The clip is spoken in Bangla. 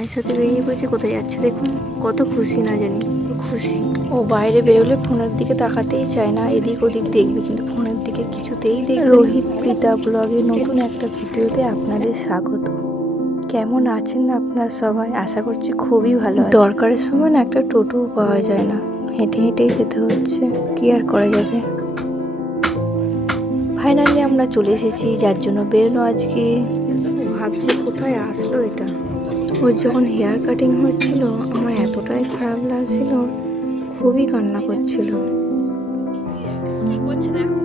মায়ের সাথে বেরিয়ে পড়েছে কোথায় যাচ্ছে দেখুন কত খুশি না জানি খুশি। ও বাইরে বেরোলে ফোনের দিকে তাকাতেই চায় না এদিক ওদিক দেখবে কিন্তু ফোনের দিকে কিছুতেই দেখবে রোহিত প্রীতা ব্লগে নতুন একটা ভিডিওতে আপনাদের স্বাগত। কেমন আছেন আপনারা সবাই? আশা করছি খুবই ভালো দরকারের সময় না একটা টোটোও পাওয়া যায় না হেঁটে হেঁটেই যেতে হচ্ছে কি আর করা যাবে? ফাইনালি আমরা চলে এসেছি যার জন্য বেরোনো আজকে ভাবছি কোথায় আসলো এটা। ওর যখন হেয়ার কাটিং হচ্ছিল, আমার এতটাই খারাপ লাগছিল, খুবই কান্না করছিল। কি করছে দেখো?